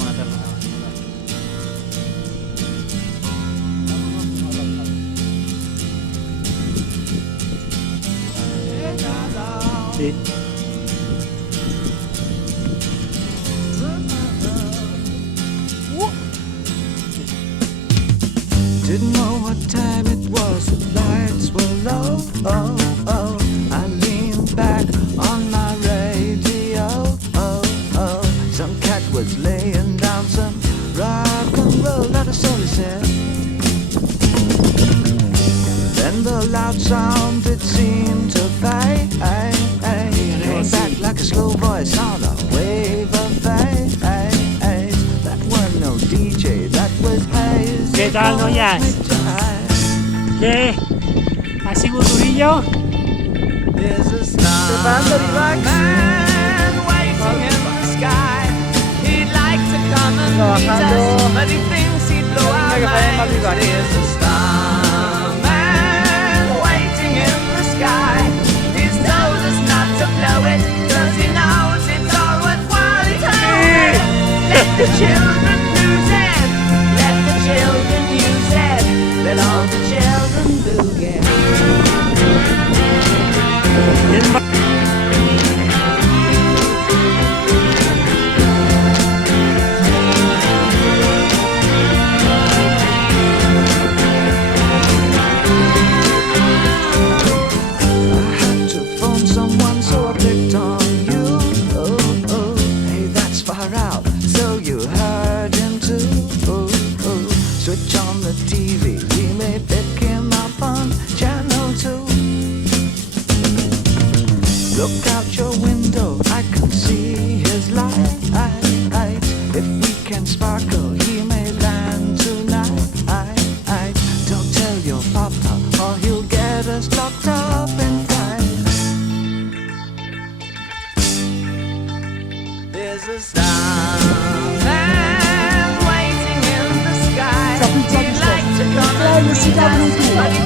una terraza. Sí. Didn't know what time it was, the lights were low. Oh, oh. I leaned back on my radio. Oh, oh. Some cat was laying down some rock and roll, that is all he said. Then the loud sound, it seemed to fade. Came back like a slow voice on a wave of fade. That weren't no DJ, that was haze. ¿Qué tal, noyas? ¿Qué? ¿Ha sido durillo? Preparando Vivac. Trabajando. Una que sale más Vivac. The children lose it, let the children use it, let all the children boogie. I had to phone someone, so I picked on you. Oh, oh, hey, that's far out. So you heard him too. Oh, oh. Switch on the TV, we may pick him up on channel 2. Look out your window, I can see his light. If we can sparkle, he may land tonight. Don't tell your papa, or he'll get us locked up in time. There's a starman waiting in the sky. He'd like to come and meet us, but he